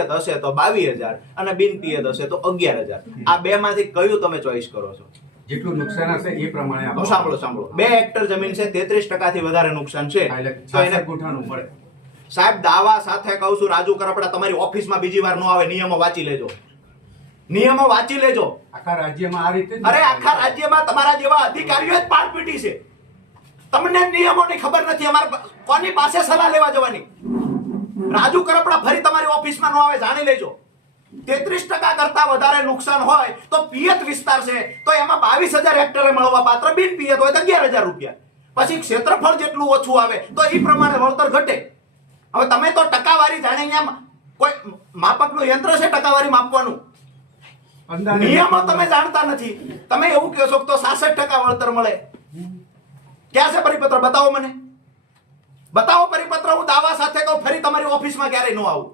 હશે તો બાવીસ હજાર અને બિન પિયત હશે તો અગિયાર હજાર. આ બે માંથી કયું તમે ચોઈસ કરો છો? જેટલું નુકસાન હશે એ પ્રમાણે સાંભળો સાંભળો. બે હેક્ટર જમીન છે તેત્રીસ ટકાથી વધારે નુકસાન છે. તો એને ગુઠાણું મળે. સાહેબ દાવા સાથે કહું છું રાજુ કરપડા તમારી ઓફિસમાં બીજી વાર ન આવે નિયમો વાંચી લેજો. નિયમો વાંચી લેજો. આખા રાજ્યમાં આ રીતે અરે આખા રાજ્યમાં તમારા જેવા અધિકારીઓ જ પાટપીટી છે. તમને નિયમોની ખબર નથી. અમારે કોની પાસે સલાહ લેવા જવાની? રાજુ કરપડા ઓફિસમાં ન આવે જાણી લેજો. તેત્રીસ ટકા કરતા વધારે નુકસાન હોય તો પિયત વિસ્તાર છે. તો એમાં બાવીસ હજાર હેક્ટરે મળવા પાત્ર બિન પિયત હોય તો અગિયાર હજાર રૂપિયા. પછી ક્ષેત્રફળ જેટલું ઓછું આવે તો એ પ્રમાણે વળતર ઘટે. હવે તમે તો ટકાવારી જાણે અહીંયા કોઈ માપકનું યંત્ર છે ટકાવારી માપવાનું? નિયમો તમે જાણતા નથી. તમે એવું કહેશો તો સાસઠ ટકા વળતર મળે. ક્યાં છે પરિપત્ર? બતાવો મને. બતાવો પરિપત્ર. હું દાવા સાથે કહું ફરી તમારી ઓફિસમાં ક્યારેય ન આવું.